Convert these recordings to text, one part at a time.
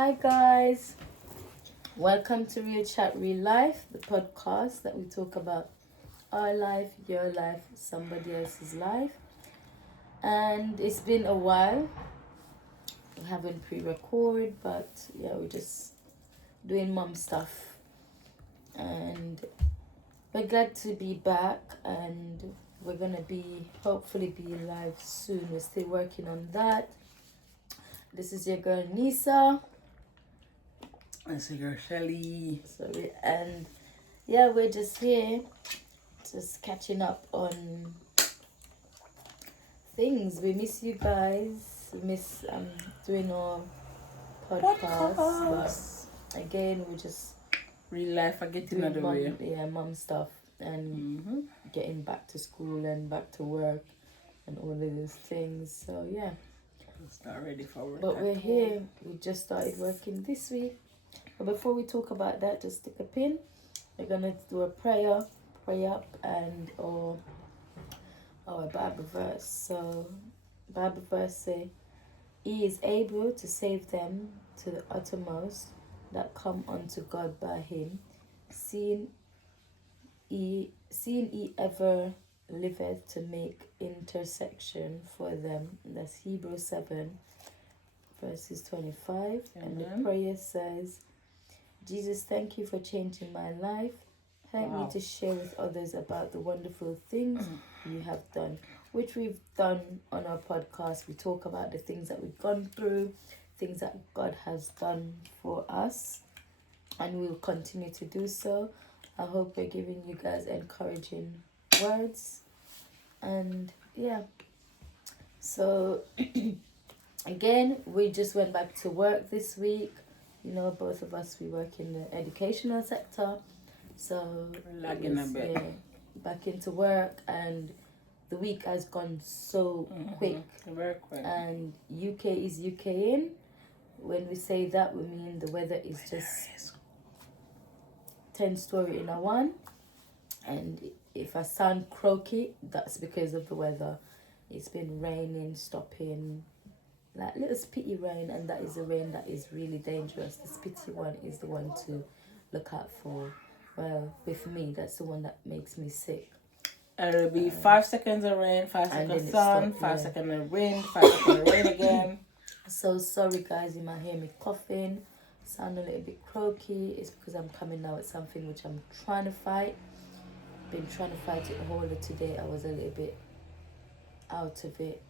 Hi guys, welcome to Real Chat Real Life, the podcast that we talk about our life, your life, somebody else's life. And it's been a while. We haven't pre-recorded, but yeah, we're just doing mom stuff. And we're glad to be back, and we're gonna hopefully be live soon. We're still working on that. This is your girl Nisa. This is your Shelly. Sorry, and yeah, we're just here, just catching up on things. We miss you guys. We miss doing our podcasts. But again, we just Real life, I get doing another way. mom stuff and getting back to school and back to work and all of those things. So yeah, It's not ready for work. but we're here. We just started working this week. But before we talk about that, just stick a pin. We're gonna do a prayer, pray up, and or a Bible verse. So, Bible verse say, "He is able to save them to the uttermost that come unto God by Him, seeing he ever liveth to make intercession for them." That's Hebrews 7, verses 25. And the Amen. prayer says, "Jesus, thank you for changing my life. Help me to share with others about the wonderful things you have done," which we've done on our podcast. We talk about the things that we've gone through, things that God has done for us, and we'll continue to do so. I hope we're giving you guys encouraging words. And yeah, so again, we just went back to work this week. You know, both of us, we work in the educational sector. So Lagging a bit. yeah, back into work, and the week has gone so quick. Very quick. And UK is UK in. When we say that, we mean the weather is just 10 story in a one. And if I sound croaky, that's because of the weather. It's been raining, stopping, like little spitty rain, and that is a rain that is really dangerous. The spitty one is the one to look out for. Well, with me, that's the one that makes me sick. And it'll be 5 seconds of rain, 5 And then seconds it sun, stop, 5 yeah. seconds of rain, 5 seconds of rain again. So sorry guys, you might hear me coughing, sound a little bit croaky. It's because I'm coming now with something which I'm trying to fight. Been trying to fight it the whole of today. I was a little bit out of it.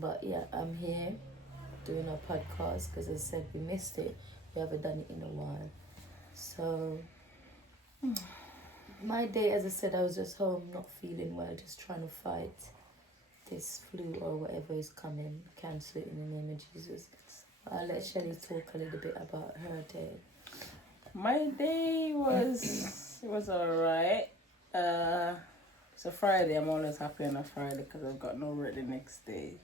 But yeah, I'm here doing our podcast because as I said, we missed it. We haven't done it in a while. So my day, as I said, I was just home, not feeling well, just trying to fight this flu or whatever is coming. Cancel it in the name of Jesus. I'll let Shelly talk a little bit about her day. My day was alright. It's a Friday. I'm always happy on a Friday because I've got no work the next day.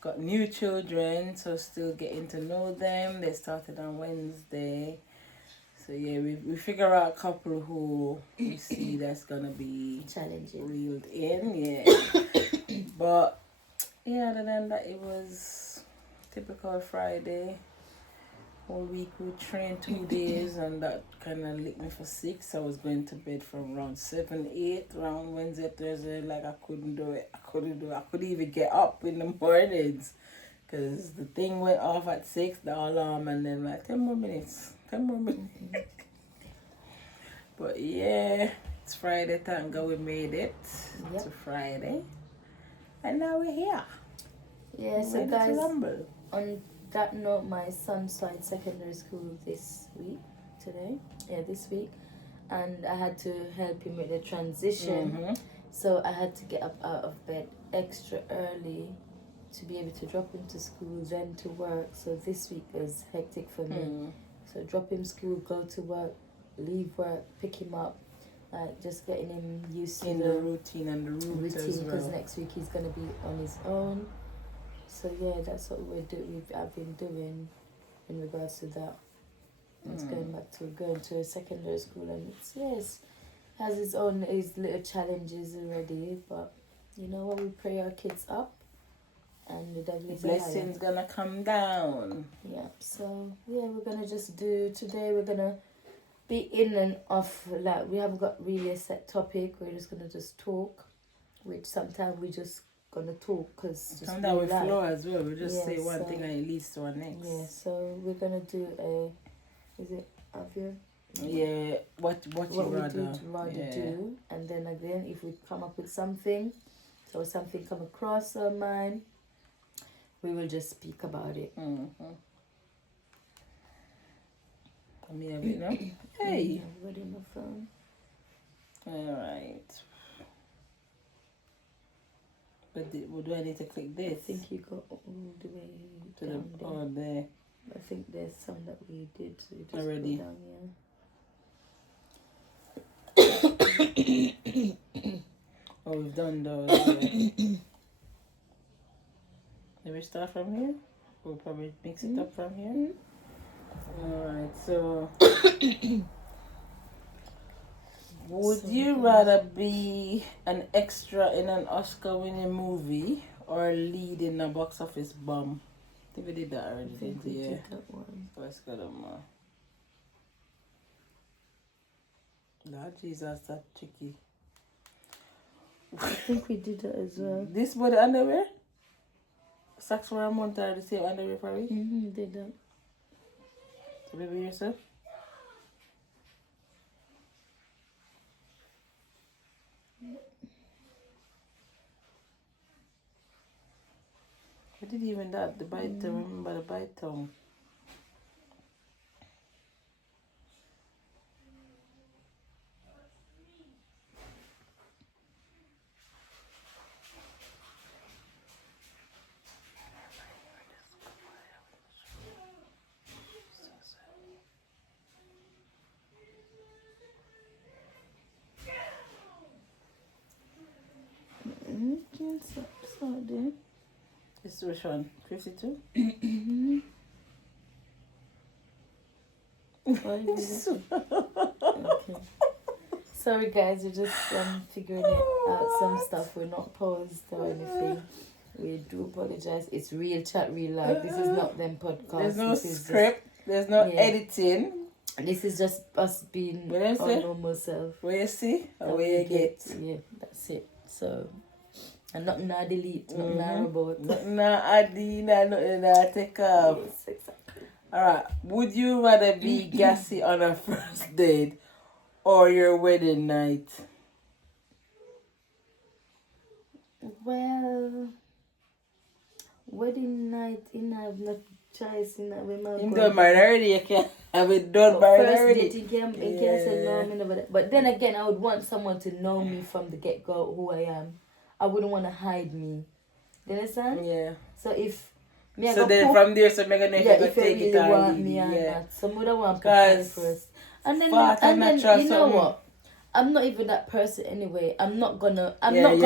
Got new children, so still getting to know them. They started on Wednesday. So yeah, we figure out a couple who we see that's gonna be Challenging. reeled in, yeah. But yeah, other than that, it was typical Friday. Whole week we trained 2 days, and that kind of licked me for 6. I was going to bed from around 7, 8, around Wednesday, Thursday. Like I couldn't do it. I couldn't even get up in the mornings, cause the thing went off at 6, the alarm, and then like 10 more minutes. But yeah, it's Friday. Thank God we made it to Friday, and now we're here. Yeah, so Ready to guys, rumble. on that note, my son started secondary school this week, and I had to help him with the transition. So I had to get up out of bed extra early to be able to drop him to school, then to work. So this week was hectic for me. So drop him school, go to work, leave work, pick him up, just getting him used to the routine and the route as routine, because well. next week he's gonna be on his own. So yeah, that's what I've been doing in regards to that. It's going to a secondary school, and it's has his little challenges already. But you know what, we pray our kids up, and the devil is a liar. Blessings gonna come down. Yeah, so yeah, we're gonna just do today. We're gonna be in and off. Like, we haven't got really a set topic. We're just gonna just talk, which sometimes we just gonna talk because Come down with flow as well. We just say one so, thing and it leads to our next. Yeah, so we're gonna do a. Is it Avia? Yeah, what you rather, yeah. do, and then again, if we come up with something, or something come across our mind, we will just speak about it. Let me have it now. Hey. Everybody on the phone. All right. But do I need to click this? I think you got all the way to down the there. oh there. I think there's some that we did. So you just Already. go down, yeah. Oh, we've done those. Yeah. Let me start from here. We'll probably mix it up from here. Alright, so would you rather be an extra in an Oscar-winning movie or lead in a box office bomb? I think we did that already, didn't we? Did that one. Let's go to more. Lord Jesus, that's tricky. I think we did that as well. This body underwear? Socks for a month are the same underwear for me? Did that. So baby yourself? I did even that, the bite tongue, remember the bite tongue. It's not there. This which one? 52? Okay. Sorry guys, we're just figuring out some stuff. We're not paused or anything. We do apologize. It's real chat, real life. This is not them podcast. There's no this script. There's no editing. This is just us being our normal self. Where you see or where you get. Yeah, that's it. So, and nothing I delete, nothing I about. Nothing I add in, nothing I take off. Yes, exactly. Alright, would you rather be gassy on a first date or your wedding night? Well, wedding night, I have no choice in that way. You done married already, you can't have it done married already. First date, you can't say no, me never. But then again, I would want someone to know me from the get-go, who I am. I wouldn't want to hide me. Do you understand? Yeah. So if so then from there, so I'm gonna know if you really it or want me or not. Some would want to first. And then you know what? I'm not even that person anyway. I'm not gonna put. I go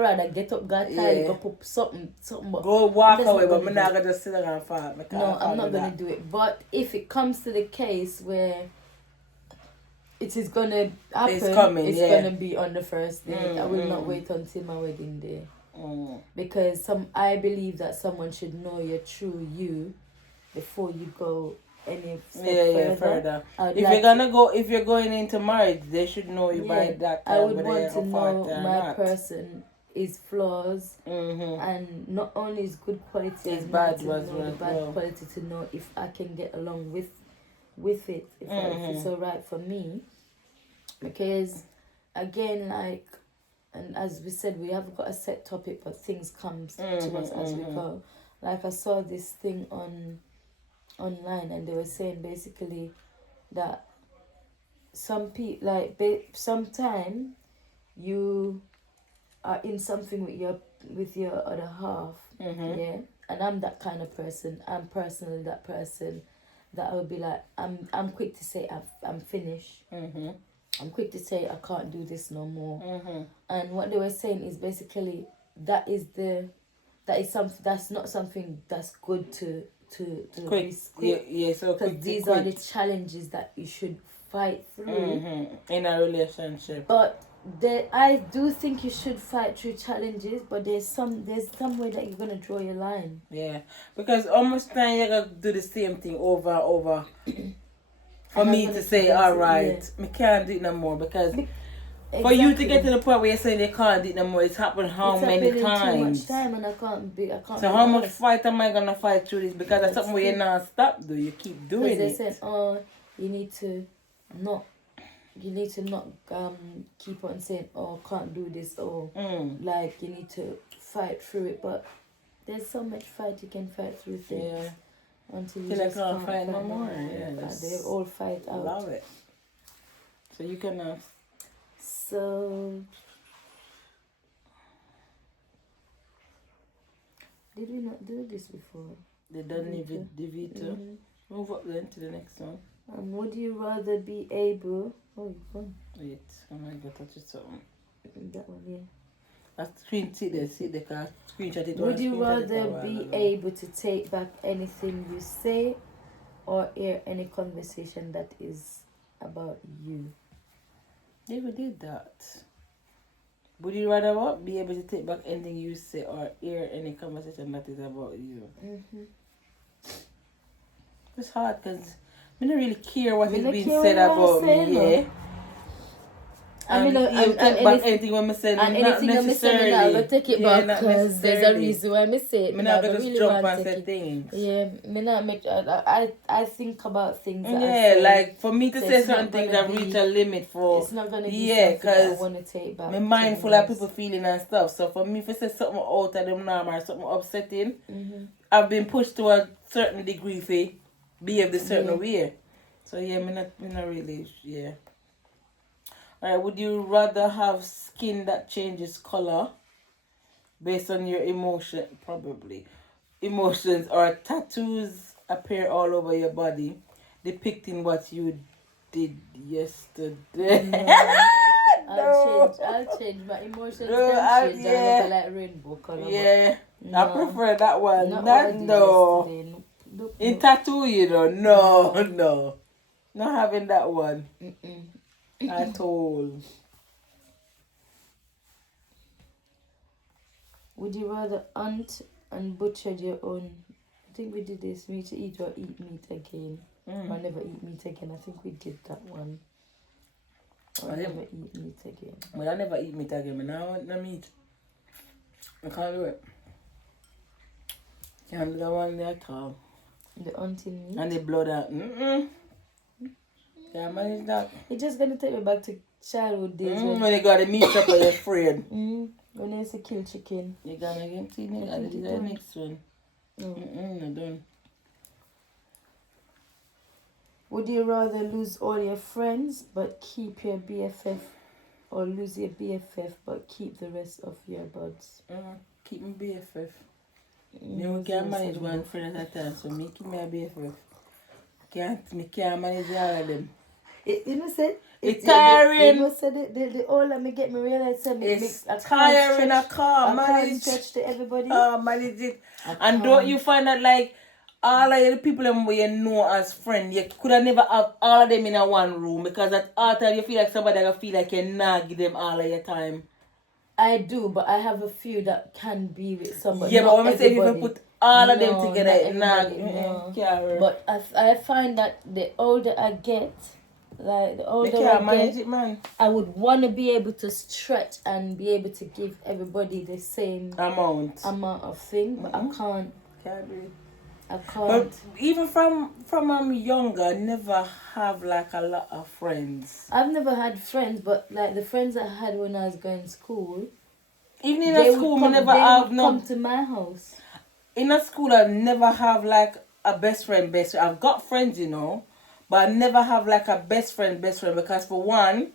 rather get up, go put something. But go walk away, but I'm not gonna just sit there and fall. No, I'm not gonna do it. But if it comes to the case where it is gonna happen, it's gonna be on the first day. I will not wait until my wedding day. Because I believe that someone should know your true you before you go any further. If you're going into marriage, they should know you by that time. I would want to know my person, his flaws, and not only his good quality, his bad quality, to know if I can get along with it, if it's alright for me. Because again, and as we said, we haven't got a set topic, but things come to us as we go. Like, I saw this thing online, and they were saying basically that some people, sometime you are in something with your other half, yeah. And I'm that kind of person. I'm personally that person that I would be like, I'm quick to say I'm finished. I'm quick to say I can't do this no more. And what they were saying is basically that's not something that's good to quick. Yeah, so because these are the challenges that you should fight through in a relationship. But I do think you should fight through challenges, but there's some way that you're gonna draw your line. Yeah, because almost time you're gonna do the same thing over and over. For me to say, all right, me can't do it no more, because for you to get to the point where you're saying you can't do it no more, it's happened how many times? Too much time, and I can't. So how much fight am I gonna fight through this? Because that's something where you not stop, do you keep doing it? Because they said, oh, you need to not keep on saying, oh, can't do this, or like you need to fight through it. But there's so much fight you can fight through things. Yeah. Until you just can't fight no more. Yeah, they all fight out. Love it. So you can. So did we not do this before? They done the veto. Move up then to the next one. Would you rather be able? Oh, you've gone. Wait, I might go touch it something. That one, yeah. I screenshot it. Would you rather be able to take back anything you say, or hear any conversation that is about you? Never did that. Would you rather what? Be able to take back anything you say, or hear any conversation that is about you? It's hard because I don't really care what is being said about me. Yeah. And anything when I say, and anything I'm saying, I'm going to take it back because there's a reason why I say it. I'm not going to just jump and say things. Yeah, I think about things. Yeah, like for me to say certain things that reach a limit for. It's not going to be something that I want to take back. I'm mindful of people feeling and stuff. So for me, if I say something out of them normal or something upsetting, I've been pushed to a certain degree for behave a certain way. So yeah, me not really, yeah. Alright, would you rather have skin that changes color based on your emotion, probably emotions, or tattoos appear all over your body depicting what you did yesterday? No. I'll change my emotions. Yeah. Like rainbow color. Yeah, no. I prefer that one. No. In tattoo, you know, no. Not having that one. At all. Would you rather hunt and butcher your own? I think we did this. Meat to eat or eat meat again. Or never eat meat again. I think we did that one. Or never eat meat again. Well, I never eat meat again. But now I want no meat. I can't do it. Can't do that one there at all. The hunting meat? And the blood out. Can't manage that. It's just gonna take me back to childhood days. When you got the meat up with your friend. When I used to kill chicken. You gonna get to the next one. I don't. Would you rather lose all your friends but keep your BFF, or lose your BFF but keep the rest of your buds? Keep my BFF. We can't manage one friend at a time, so me keep my BFF. Me can't manage all of them. You know, said it's tiring. You know, said the older me get me realize it's tiring. I can't stretch to everybody. Manage it. And don't you find that like all of the people who you know as friends, you could have never have all of them in a one room, because at all time you feel like somebody that feel like you not give them all of your time. I do, but I have a few that can be with somebody. Yeah, but when I say if you put all of them together, no. But I find that the older I get, like the older I get, I would want to be able to stretch and be able to give everybody the same amount of thing, but I can't. I can't. But even from I'm younger, I never have like a lot of friends. I've never had friends, but like the friends I had when I was going to school. Even in a school, I never have come to my house. In a school, I never have like a best friend. I've got friends, you know, but I never have like a best friend, because for one,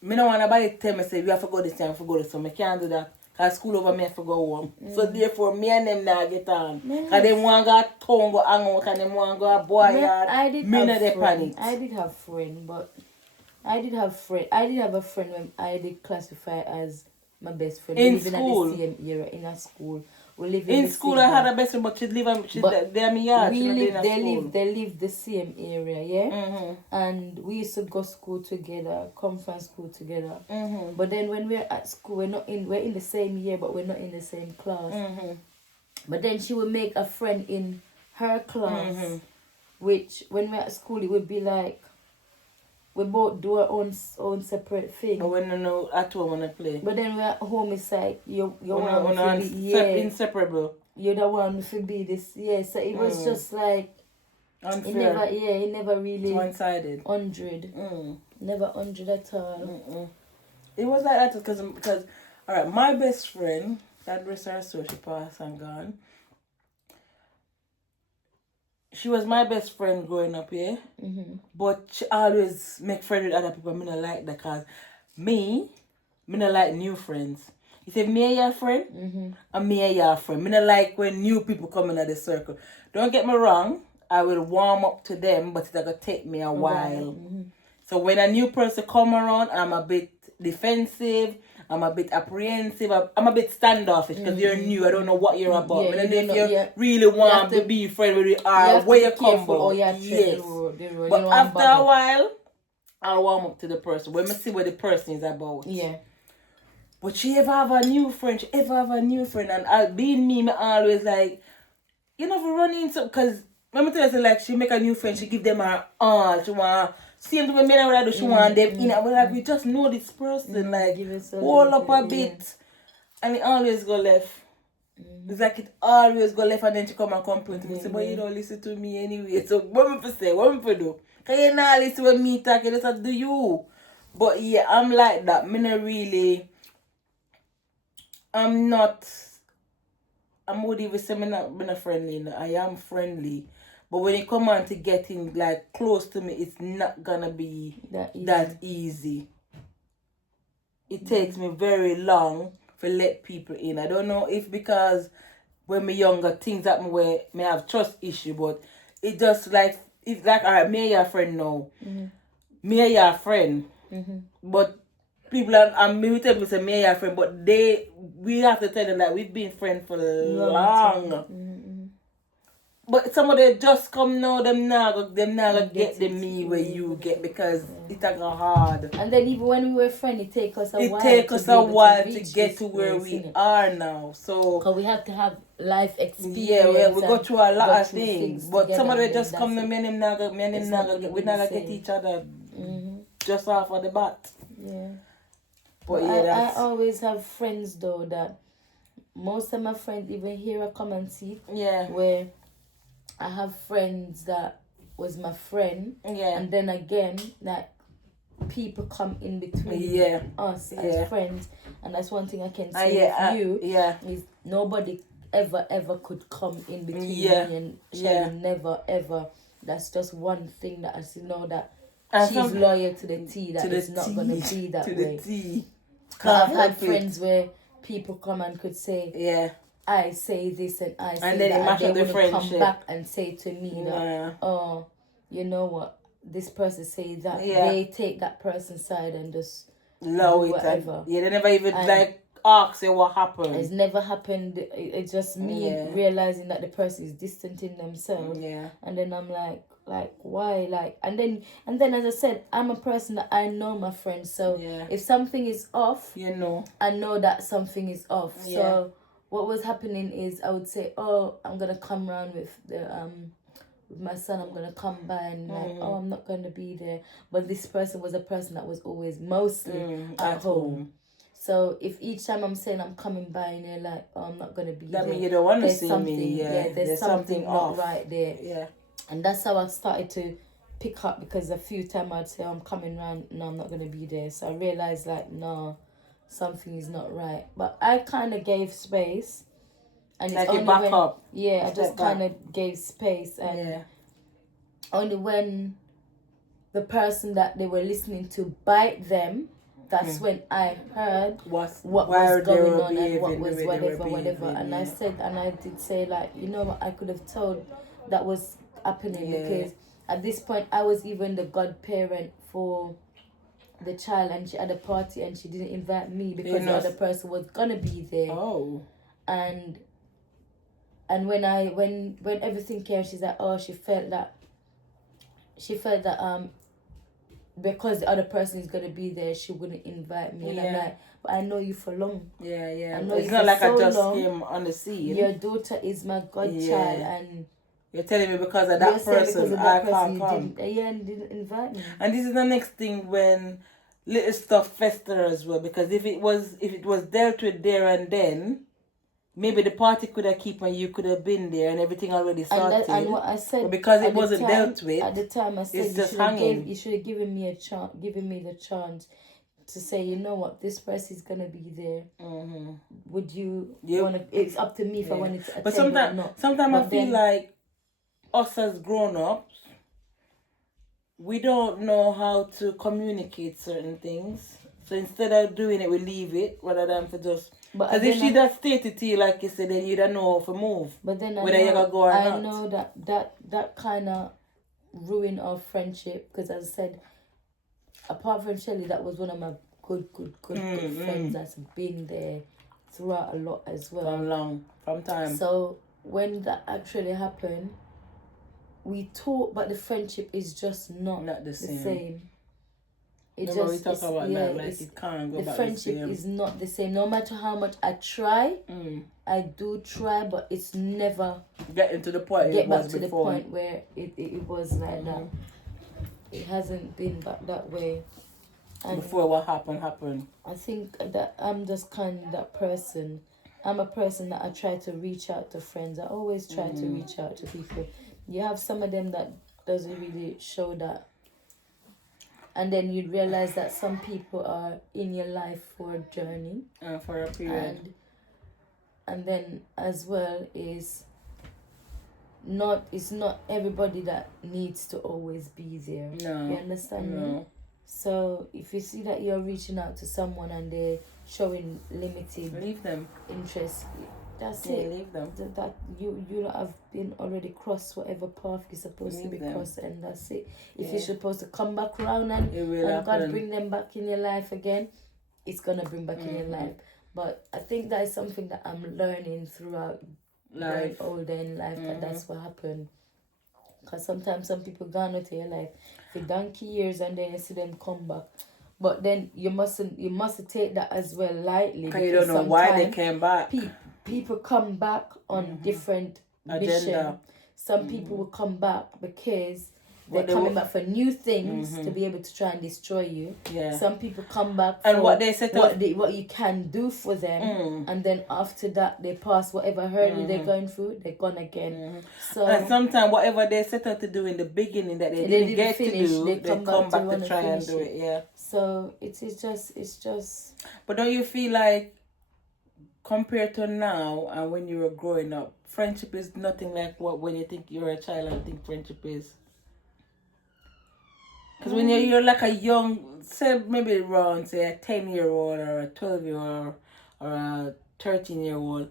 me don't want nobody tell me say we have to go this time, I can't do that. Cause school over me, I have to go home. So therefore, me and them now get on. Cause they want to go town, go hang out, and they want to go a boy yard. I did have friends, but I did have a friend when I did classify as my best friend. In even school. At the same era in a school. we live In the school, same I had house. a best friend, but she live on, But they are me yard. we She not live, in a they school. live, they live the same area, yeah. Mm-hmm. And we used to go school together, come from school together. Mm-hmm. But then when we're at school, we're in the same year, but we're not in the same class. Mm-hmm. But then she would make a friend in her class, Mm-hmm. which when we're at school, it would be like we both do our own separate thing. But when you know at home when I play. But then we're at home, it's like you're When one to be, inseparable. you're the one to be this, yeah. So it was just like Unfair. it never really One-sided. 100, never 100 at all. It was like that because all right, my best friend, that rest her soul, she passed and gone. She was my best friend growing up, yeah. But she always make friends with other people. I don't like that because me don't like new friends. You say me and your friend, and me and your friend. Me don't like when new people come into the circle. Don't get me wrong, I will warm up to them, but it's gonna take me a while. So when a new person come around, I'm a bit defensive. I'm a bit apprehensive. I'm a bit standoffish because you're new. I don't know what you're about. Yeah, I don't you know don't if you know, really want to be friends with you or where you come from. Yes. But after a while, I'll warm up to the person. When I see what the person is about. Yeah. But she ever have a new friend. And being me, I always like, you know, for running into, because let me tell you, like, she make a new friend, she give them her all. She want, same thing when me and I do, she want them in. But like, we just know this person, like, hold up a bit. And it always go left. It's like it always go left and then she come and complain to me. Say, but you don't listen to me anyway. So what me say? What me do? Can you not listen when me talk? You just do you. But yeah, I'm like that. Me not really. I'm would even say me not friendly. No. I am friendly. But when it come on to getting like close to me, it's not gonna be that easy. It takes me very long to let people in. I don't know if because when me younger things happen where me have trust issue, but it just like it's like alright, me and your friend now. Me and your friend. But people and me tell people say me and your friend, but we have to tell them that we've been friends for long. But somebody just come now, them now get the me where you get because it's a hard. And then even when we were friends, it take us a while to get to where we are now. So because we have to have life experience. Yeah, we go through a lot of things. But somebody just come to me and him now we not get each other just off of the bat. Yeah. But I always have friends though that most of my friends even here I come and see. Yeah. Where I have friends that was my friend. Yeah. And then again that people come in between us as friends. And that's one thing I can say with you is nobody ever could come in between me and Shelly. Never ever. That's just one thing that I see know that she's loyal to the T. That it's not gonna be that way. I've had friends where people come and could say, I say this and I say that, and they would come back and say to me that, oh, you know what, this person say that. They take that person's side and just allow it. Whatever. They never even ask you what happened. It's never happened. It's just me realizing that the person is distancing themselves. Yeah. And then I'm like why? And then as I said, I'm a person that I know my friends. So if something is off, you know, I know that something is off. Yeah. So what was happening is I would say, oh, I'm gonna come round with with my son. I'm gonna come by and oh, I'm not gonna be there. But this person was a person that was always mostly at home. So if each time I'm saying I'm coming by and they're like, oh, I'm not gonna be there. That means you don't want to see me. Yeah, there's something not right there. Yeah. And that's how I started to pick up, because a few times I'd say, oh, I'm coming round, no, I'm not gonna be there. So I realized no, something is not right. But I kind of gave space, and it's only when I just kind of gave space, and only when the person that they were listening to bite them, that's when I heard what was going on and what was whatever. And I said, and I did say, you know what, I could have told that was happening because at this point I was even the godparent for the child, and she had a party and she didn't invite me because the other person was gonna be there. Oh. And And when everything came, she's like, oh, she felt that because the other person is gonna be there, she wouldn't invite me. And I'm like, but I know you for long. Yeah. I know It's you not for like so I just long. came on the scene. Your daughter is my godchild, and you're telling me because of that person, I can't come. Didn't invite me. And this is the next thing when little stuff fester as well. Because if it was dealt with there and then, maybe the party could have kept and you could have been there and everything already started. And what I said, but because it wasn't dealt with, at the time, I said you should have given me the chance to say, you know what, this person is gonna be there. Would you want to? It's up to me if I wanted to attend. But sometimes I feel like us as grown-ups, we don't know how to communicate certain things. So instead of doing it, we leave it rather than for just. Because if she does state it to you, like you said, then you don't know how to move. But then whether you're gonna go or not. I know that kind of ruined our friendship. Because as I said, apart from Shelly, that was one of my good friends that's been there throughout a lot as well. From time. So when that actually happened, we talk, but the friendship is just not the same. It can't go back. The friendship is not the same. No matter how much I try, I do try, but it's never getting to the point. Get back to the point where it was like that. It hasn't been back that way. And before what happened. I think that I'm just kind of that person. I'm a person that I try to reach out to friends. I always try to reach out to people. You have some of them that doesn't really show that. And then you realize that some people are in your life for a journey. For a period. And then as well it's not everybody that needs to always be there. No. You understand me? So if you see that you're reaching out to someone and they're showing limited interest, that's it. Leave them. That you have been already crossed whatever path you're supposed to be crossed, and that's it. If you're supposed to come back around and God bring them back in your life again, it's gonna bring back in your life. But I think that is something that I'm learning throughout life, older in life, that's what happened. Because sometimes some people gone out of your life for donkey years and then you see them come back. But then you mustn't take that as well lightly. Because you don't know why they came back. People come back on different vision. Some people will come back because they're coming back for new things to be able to try and destroy you. Yeah. Some people come back for what they set up, what you can do for them, and then after that they pass whatever hurdle they're going through, they're gone again. So and sometimes whatever they set out to do in the beginning that they didn't get finish, to do, they come back to try and do it. Yeah. So it's just. But don't you feel like, compared to now and when you were growing up, friendship is nothing like what when you think you're a child and think friendship is? Because when you're like a young, say maybe around say a 10-year-old or a 12-year-old or a 13-year-old,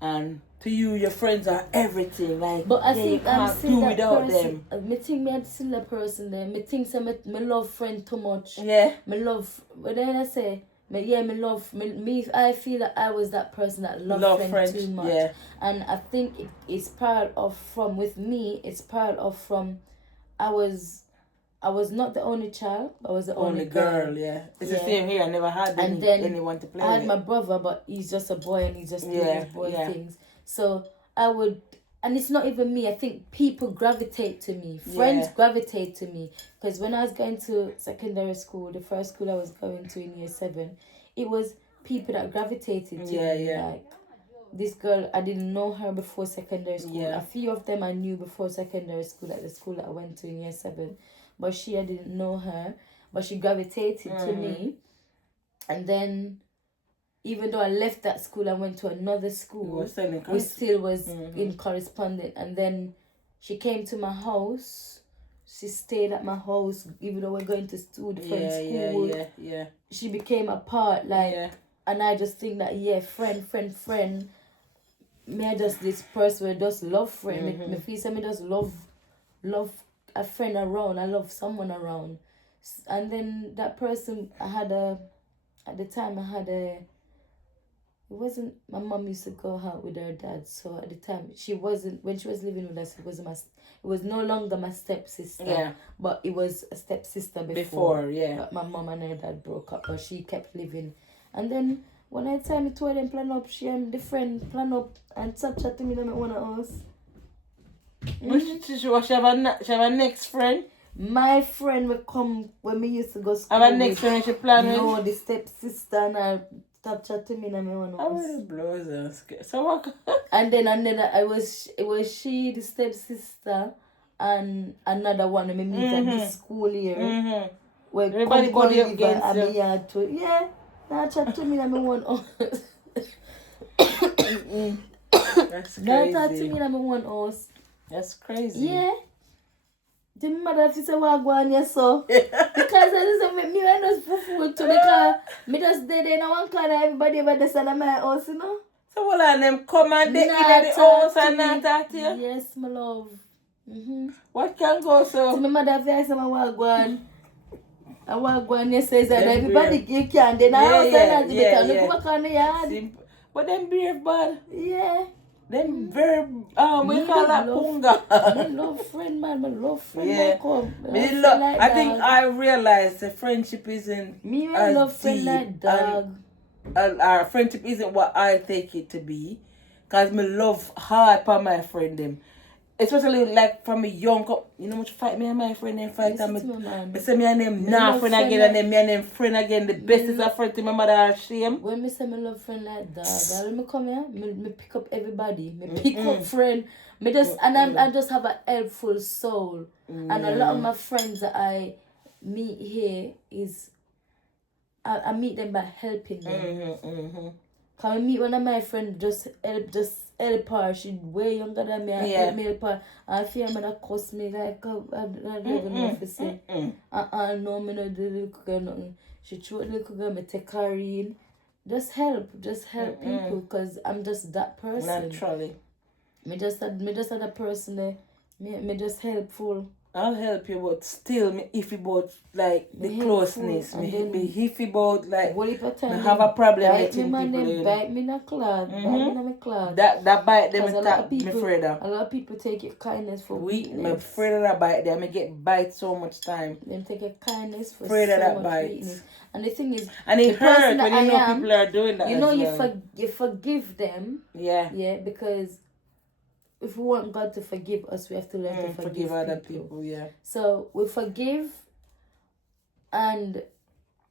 and to you your friends are everything. Like, but I think I'm still that without person, them. Me think I'm still a person there. Me think me love friend too much. Yeah. Me love. But then I say. Me love me. I feel that I was that person that loved friends too much, and I think it's part of with me. It's part of I was not the only child. I was the only girl. Yeah, it's the same here. I never had anyone to play with. I had my brother, but he's just a boy and he's just doing his boy things. So I would, and it's not even me. I think people gravitate to me. Friends gravitate to me. Because when I was going to secondary school, the first school I was going to in year 7, it was people that gravitated to me. Like this girl, I didn't know her before secondary school. A few of them I knew before secondary school at the school that I went to in year 7. But I didn't know her. But she gravitated to me. And then, even though I left that school, I went to another school. We still was in correspondence. And then she came to my house. She stayed at my house, even though we're going to different schools. She became a part, and I just think that, friend. Me just this person will just love friend. Me feel me just love a friend around. I love someone around. And then that person, at the time I had it wasn't. My mom used to go out with her dad, so at the time when she was living with us, it was no longer my stepsister. Yeah. But it was a stepsister Before, yeah. But my mom and her dad broke up, but she kept living. And then when I time it told them plan up, she and the friend plan up and stop chat to me them at one of us. She have a next friend? My friend would come when we used to go school. Have a next friend she plan with? No, the stepsister and I stop chat to me and I one of us. Oh, the blows and scared. So what? And then it was she, the stepsister, and another one when we meet at this school here. Mm-hmm. Where Everybody go there against you. Yard too. Yeah. Now chat to me and I one us. That's Now talk to crazy. me and I one us. That's crazy. Yeah. The mother if you say what go on here so. Because I just me and us for food too because me just dead in one corner everybody over the side of my house, you know. So what are them come and they in the house and not talk to you? Yes, my love. Mm-hmm. What can go so? So my mother if I say my what go on. I want go on here says that Them everybody brave. you can then I house and yeah. look back on the yard. Simple. But them brave bad. Yeah. Them very we Me call that love- punga. My love friend, man. My love friend. Yeah. Like come. Me I think I realized the friendship isn't Me and as love friend deep like dog. our friendship isn't what I take it to be. Cause me love hard for my friend them. Especially like from a young you know much fight me and my friend and fight and Listen to me, man. me say me and them Me nah love friend friend again like- and then me and them friend again. The best is a friend to my mother are shame. When me say my love friend like dog, when me come here, me pick up everybody. Me pick up friend. Me just I just have a helpful soul. And a lot of my friends that I meet here is I meet them by helping them. Can I meet one of my friends just help her? She way younger than me. I help me help her. I feel me that cost me like I don't even know if I say. No, me no do little girl nothing. She throw the little girl, me take her in. Just help people, cause I'm just that person. Naturally. Me just that person there. Me just helpful. I'll help you, but still me iffy about like the Me closeness. helpful, Me and then- iffy about like What if I tell me them, have a problem bite letting me, man, people them in. bite me in a cloud. Bite me in a cloud. that bite them Because a lot attack of me people, afraid of. a lot of people take your kindness for Me weakness. afraid of that bite there. Me get bite so much time. Them take your kindness for Afraid so of that much bite. weakness. And the thing is, And the it person hurt that when you I know am, people are doing that. you know, as you forgive them, yeah. yeah, because if we want God to forgive us, we have to learn to Forgive other people. Yeah. So we forgive, and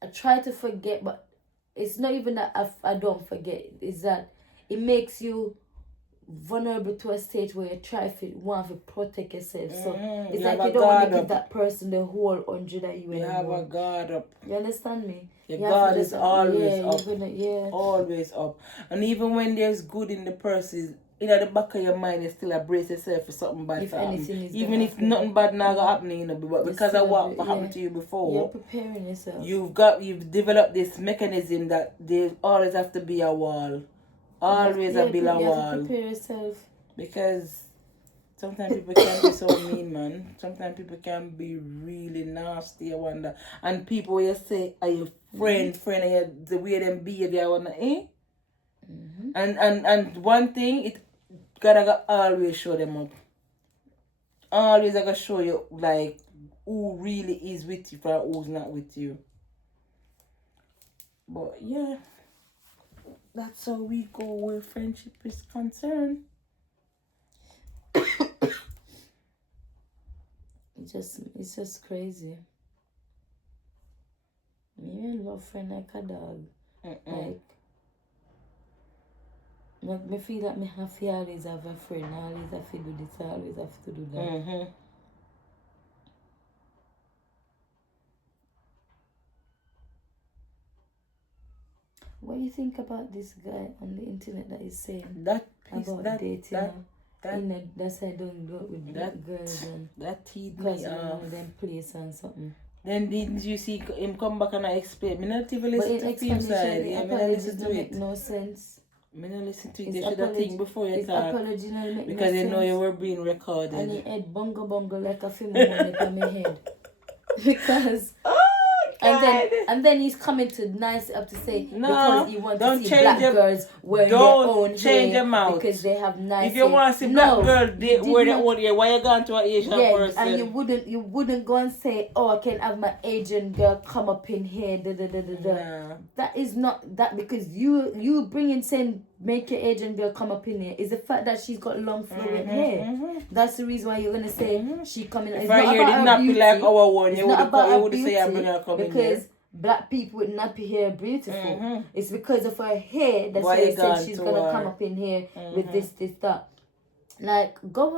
I try to forget, but it's not even that I don't forget. It's that it makes you vulnerable to a stage where you want to protect yourself. So it's You like have you a don't want to guard give up. that person the whole 100 that you You have a anymore. guard up. You understand me? Your You have to guard just- is always yeah, up. You're gonna, Always up. And even when there's good in the person, in the back of your mind, you still brace yourself for something bad If to happen. anything is Even gonna if happen. nothing bad now gonna happen, you know, but You because of still what do- happened yeah. to you before, You're preparing yourself. you've developed this mechanism that there always have to be a wall. Always Yeah, a build a you have to wall. prepare yourself. Because sometimes people can be so mean, man. Sometimes people can be really nasty, I wonder. And people will say, are you friend, and you, the way them behave, I wonder, eh? And one thing, it gotta always show them up. Always I gotta show you, like, who really is with you and who's not with you. But, yeah. That's how we go where friendship is concerned. It's just crazy. Me love friend like a dog. Like me feel like me have to always have a friend. I always have to do this. I always have to do that. What do you think about this guy on the internet that is saying That piece, about dating? that That's why I don't go with that- girls and that teed because me you know off. them place and something. Then didn't you see him come back and I explain? Me not even But listen in to film explanation, side. the Yeah, me not apologies listen don't to make it. no sense. Me not listen to it. His You should have apology- think before you His talk. apology don't make Because no you know sense. you were being recorded. And he had bungle like a film on my head. Because And then he's coming to nice up to say No, because he wants to don't see change black your- girls wearing their don't own change hair your mouth. because they have nice If you hair. want to see No, black girl you did wear their not- own hair, why you gone to an Asian Yes, person? and you wouldn't go and say, oh, I can have my Asian girl come up in here. Da, da, da, da, da. Nah. That is not that because you bringing saying make your Asian girl come up in here is the fact that she's got long flowing hair. That's the reason why you're gonna say she coming. If It's I not hear about the her nappy beauty. like our one, It's you not about her would say I bring beauty her coming because here. black people with nappy hair are beautiful. It's because of her hair that's Why why you I said gone she's to gonna her? come up in here with this, that. Like go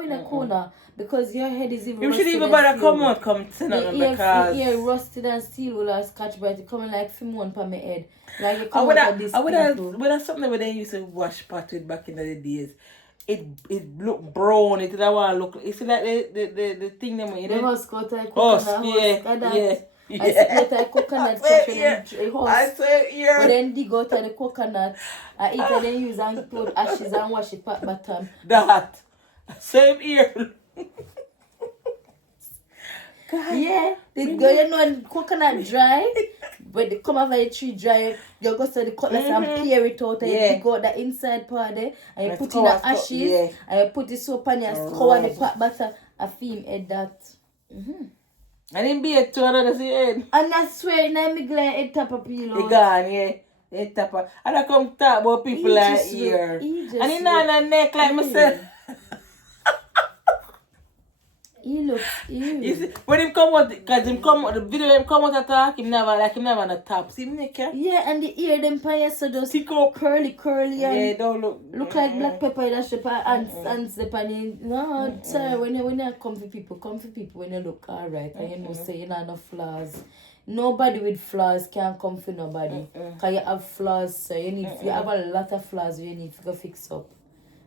in a corner because your head is even. You should rusted even and better come steel. out, come to Your them ear, because your ear rusted and steel will have scratch, but you coming like Simone on my head. Like you I come would out of this people. have something where they used to wash pot with back in the days. It look brown. It that one look. You see like the thing them you The know. husk out of Oh, coconut, yeah, husk, and yeah. I sit out of coconut stuff in Yeah. the I husk. say here. But then dig out of the coconut. I eat and then use and put ashes and wash it pat bottom. That same here. Yeah, the girl you know when coconut dry, when they come out of the tree dry, you go to the cutlass and peer it out and you Yeah. dig out the inside part there and you And put in the scour, ashes yeah. and you put the soap on you and scour the pat butter. A film head that. I didn't be a 200 head. And I swear, now me glad head tap a peel They out. gone, yeah. They tap a- And I come talk about people He like just look- here. he just And he not on the neck like myself. He looks You ew. see, when him come out, because him come out, the video him come out attack, him never on the top. See him neck, yeah? Yeah, and the ear them pie so just Tick up. curly Yeah, and don't look. look like black pepper that shape ants the pan. No, sir, when you come for people when you look alright and you know say you not no flaws. Nobody with flaws can come for nobody. Cause you have flaws, so you have a lot of flaws you need to go fix up.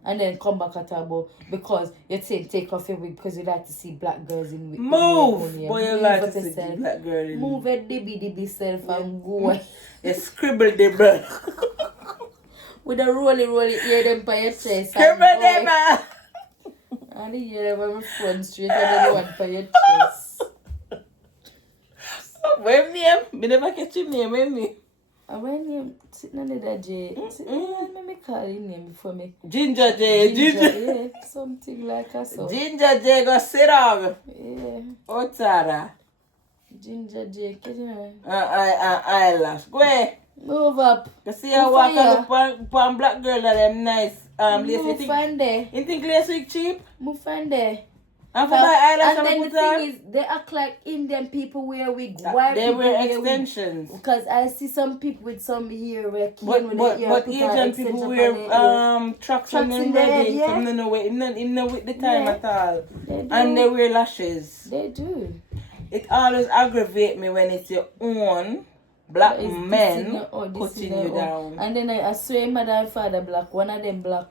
And then come back at about because you take off your wig because you like to see black girls in wig. Move! In your Boy, you Move like up to see yourself. black girl in Move a dibby self and go. You scribble the bird. With a rolly ear them by your chest. Scribble them, man. And the ear them on my front straight and the one by your chest. What name? Me never catch him name, when me. And when you sitting under that J, let me call his name before me. Ginger J, Ginger. Yeah, something like that. So. Ginger J, go sit down. Yeah, Otara. Ginger J, can you Eyelash. Go ahead. move up? You see how walk on black girl that them nice lace. You Move think, find there. you think lace wig cheap? Move find there. And for buy eyelash And then and the put on? thing is, they act like Indian people wear wig. White They people wear wig. extensions. Because I see some people with some hair where But Asian people wear trucks on them in their head, ready. yeah. Some no way, no with the time Yeah. at all. They do. And they wear lashes. They do. It always aggravates me when it's your own black It's men this putting in you their down. own. And then I swear mother and father black. One of them black.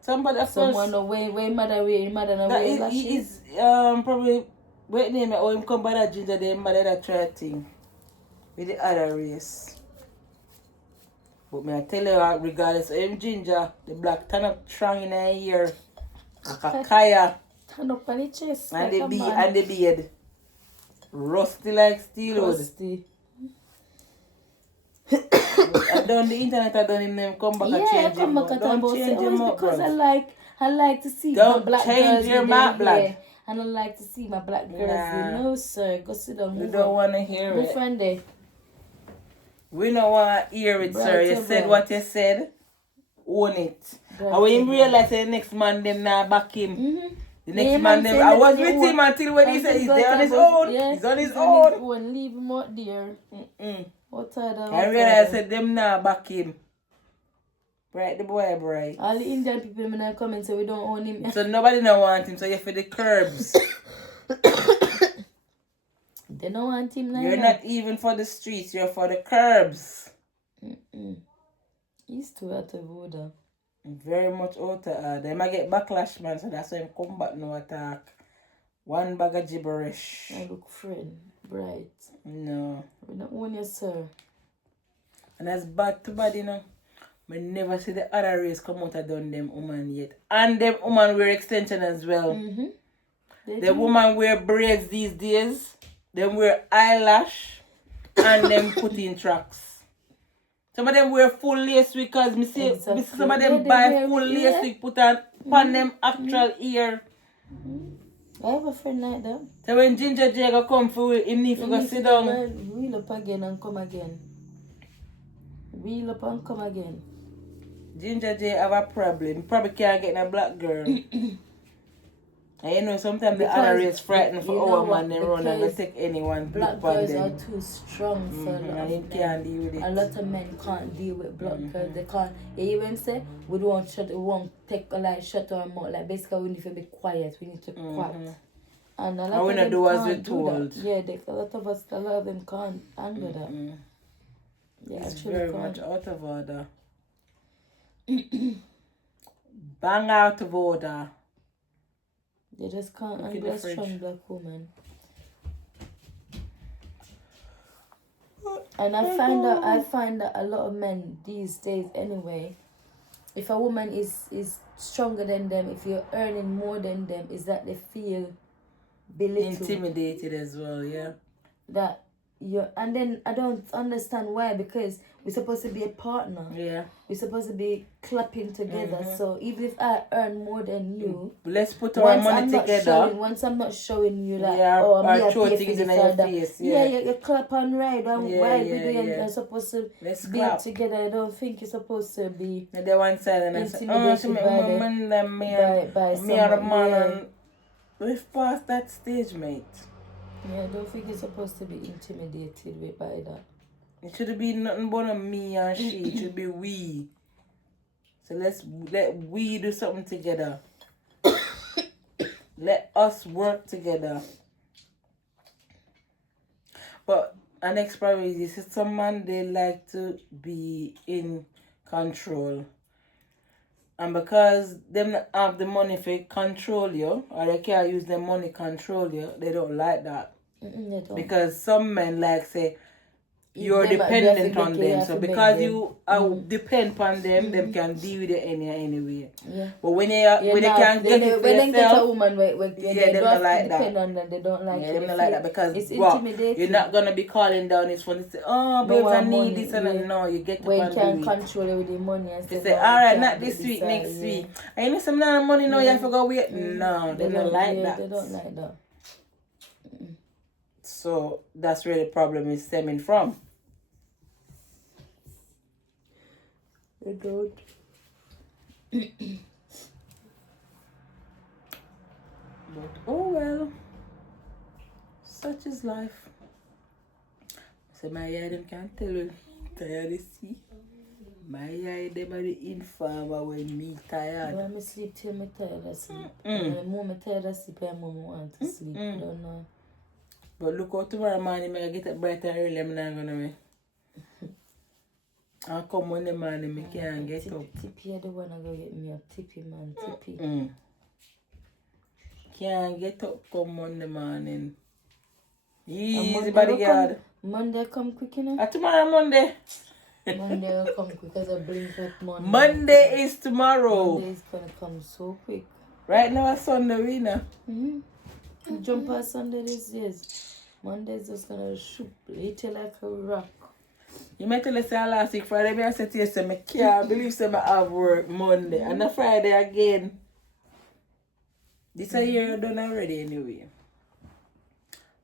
Somebody of Someone course away mother no that way is, lashes. he is probably what name or him come by that ginger them mother that try thing with the other race. But me I tell you regardless of him ginger, the black turn up strong in her ear. Like a kaya. Turn up on the chest. And like the a man. beard. Rusty like steel wood. Rusty. I done the internet, I done him name come back and Yeah, change come him back up. at Don't about change say, him oh, up, it's because bro. I like to see Don't my black change girls your with black their blood. hair. And I like to see my black girls Nah. with no sir. Go sit down. We Move don't up. want to hear Move it. friend there. We don't want to hear it, sir. Bright You or said bright? what you said. Own it. Bright And when or him bright? realize the next man them now back him. Mm-hmm. The next Yeah, man man, them. say I that was they with own- him until when he said he's there on his own. Yeah, He's on his he's own. Leave him out there. What other? I realize that them now back him. Right, the boy bright. All the Indian people in the comments say we don't own him. So nobody don't want him, so you're for the curbs. They don't want him like You're that. not even for the streets, you're for the curbs. He's too out of order. Very much out of They might get backlash, man, so that's why him come back no attack. One bag of gibberish. I look friend, bright. No. We don't own you, sir. And that's bad to bad, you know. We never see the other race come out of done them woman yet. And them woman wear extension as well. They The do. woman wear braids these days. them wear eyelash and them put in tracks. Some of them wear full lace wig because me see some of them buy full lace wig put on them actual ear. I have a friend like that. So when Ginger J go come for him need to go sit down. Wheel up again and come again. Wheel up and come again. Ginger J have a problem. Probably can't get a black girl. And you know, sometimes the other race frightened for our man and run and they take anyone. Black girls are too strong for a lot and of can't deal with it. A lot of men can't deal with black girls. They can't. You even say we don't shut. We won't take shut our mouth. Like basically, we need to be quiet. We need to quiet. And a lot of them do as we're can't do told. that. Yeah, a lot of us, a lot of them can't handle that. Yeah, It's actually very can't. much out of order. Bang out of order. They just can't Look in handle the a fridge. strong black woman. And I find that a lot of men these days anyway, if a woman is stronger than them, if you're earning more than them, is that they feel belittled. Intimidated as well, yeah. That you and then I don't understand why, because we're supposed to be a partner. Yeah. We're supposed to be clapping together. So even if I earn more than you, Let's put our money together. Once I'm not showing you that, Yeah, oh, I'm or here throw pay for things this in your or that. face, Yeah, yeah. you clap and ride. And Yeah, why yeah, we doing? yeah. You're supposed to Let's be clap. together. I don't think you're supposed to be And then one side and I say, oh, she make intimidated my money them me by and me and the someone. man Yeah. and we've passed that stage, mate. Yeah, I don't think you're supposed to be intimidated by that. It should be nothing but a me and she. It should be we. So let we do something together. Let us work together. But our next problem is this: some man they like to be in control. And because them not have the money for control you, or they can't use their money control you, they don't like that. They don't. Because some men like say you're dependent on them. So because you depend on them, them can deal with it anyway. Yeah. But when they can get it for when they get a yourself, woman they they don't like depend that. on them, they don't like Yeah, it. they They don't like feel that because it's what? intimidating. You're not gonna be calling down his phone and say, oh babes, I need this and that. No, you get to when you can do it. control it with the money and They say, say, no, alright, you not can't this do week, this, next yeah. week. I need some money now, you have to go wait. No, they don't like that. They don't like that. So that's where the problem is stemming from. They don't. But oh well, such is life. So my eye them can't tell you tired to see. My eye them are the informer when me tired. When I sleep till me tired of sleep. And the moment tired of sleep, I want to sleep. I don't know. But look out tomorrow morning, I get up bright and early, I'm not gonna be. I'll come Monday morning, I can't get up. Tippy, the one I go get me up. Tippy, man. Tippy. Can't get up come Monday morning. Easy, Monday bodyguard. Monday come quick, you know? Tomorrow Monday. Monday will come quick as a blink at Monday. Monday is tomorrow. Monday is gonna come so quick. Right now it's Sunday, we know. Jump past Sunday these days. Monday is just gonna shoot little like a rock. You might tell us last week Friday, I said to you, I can't believe I have work Monday. And a Friday again. This a year you're done already anyway.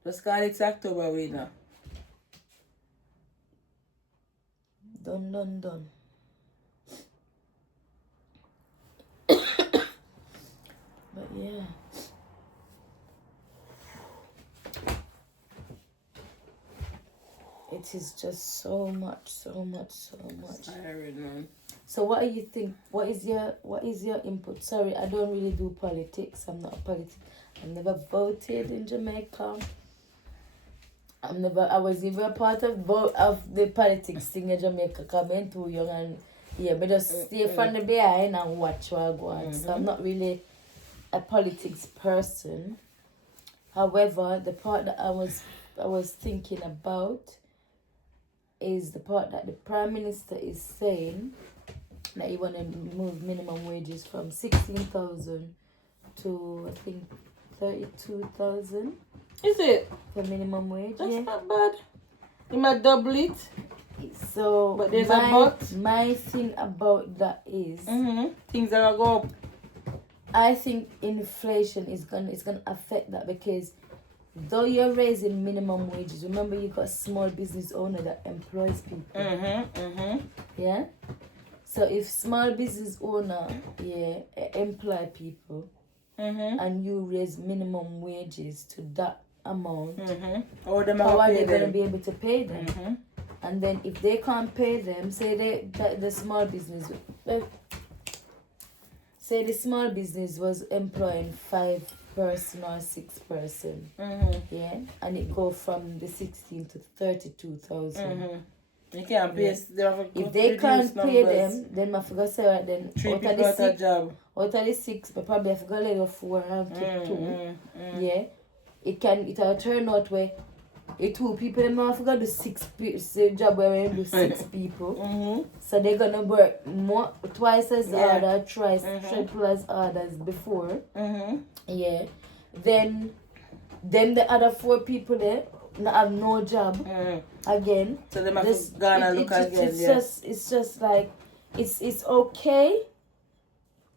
Just call it October, we know. Done. But yeah. It is just so much. Tiring, man. So what do you think? What is your input? Sorry, I don't really do politics. I'm not a politician. I've never voted in Jamaica. I was even a part of the politics thing in Jamaica because I'm too young and but just stay from the behind and watch what go on. So I'm not really a politics person. However, the part that I was thinking about is the part that the Prime Minister is saying that he want to move minimum wages from 16,000 to I think 32,000. Is it? for minimum wage. That's Yeah. not bad. You might double it. So But there's a but. my thing about that is Things are gonna go up. I think inflation is gonna affect that, because though you're raising minimum wages, remember you got a small business owner that employs people. Yeah. So if small business owner employ people and you raise minimum wages to that amount, how are they gonna be able to pay them? And then if they can't pay them, say the small business, say the small business was employing 5 person or 6 person, yeah, and it go from the 16 to 32,000. You can't pay. If they can't pay them, then I forgot say right then. 3 people at a job. Out of the 6, but probably I forgot let go 4 and keep 2. Yeah, it'll turn out where. 2 people, them I forgot the 6 job where we do 6 people. So they're gonna work twice as hard or triple as hard as before. Yeah. Then the other 4 people there have no job again. So they must gonna look again. It's just like it's okay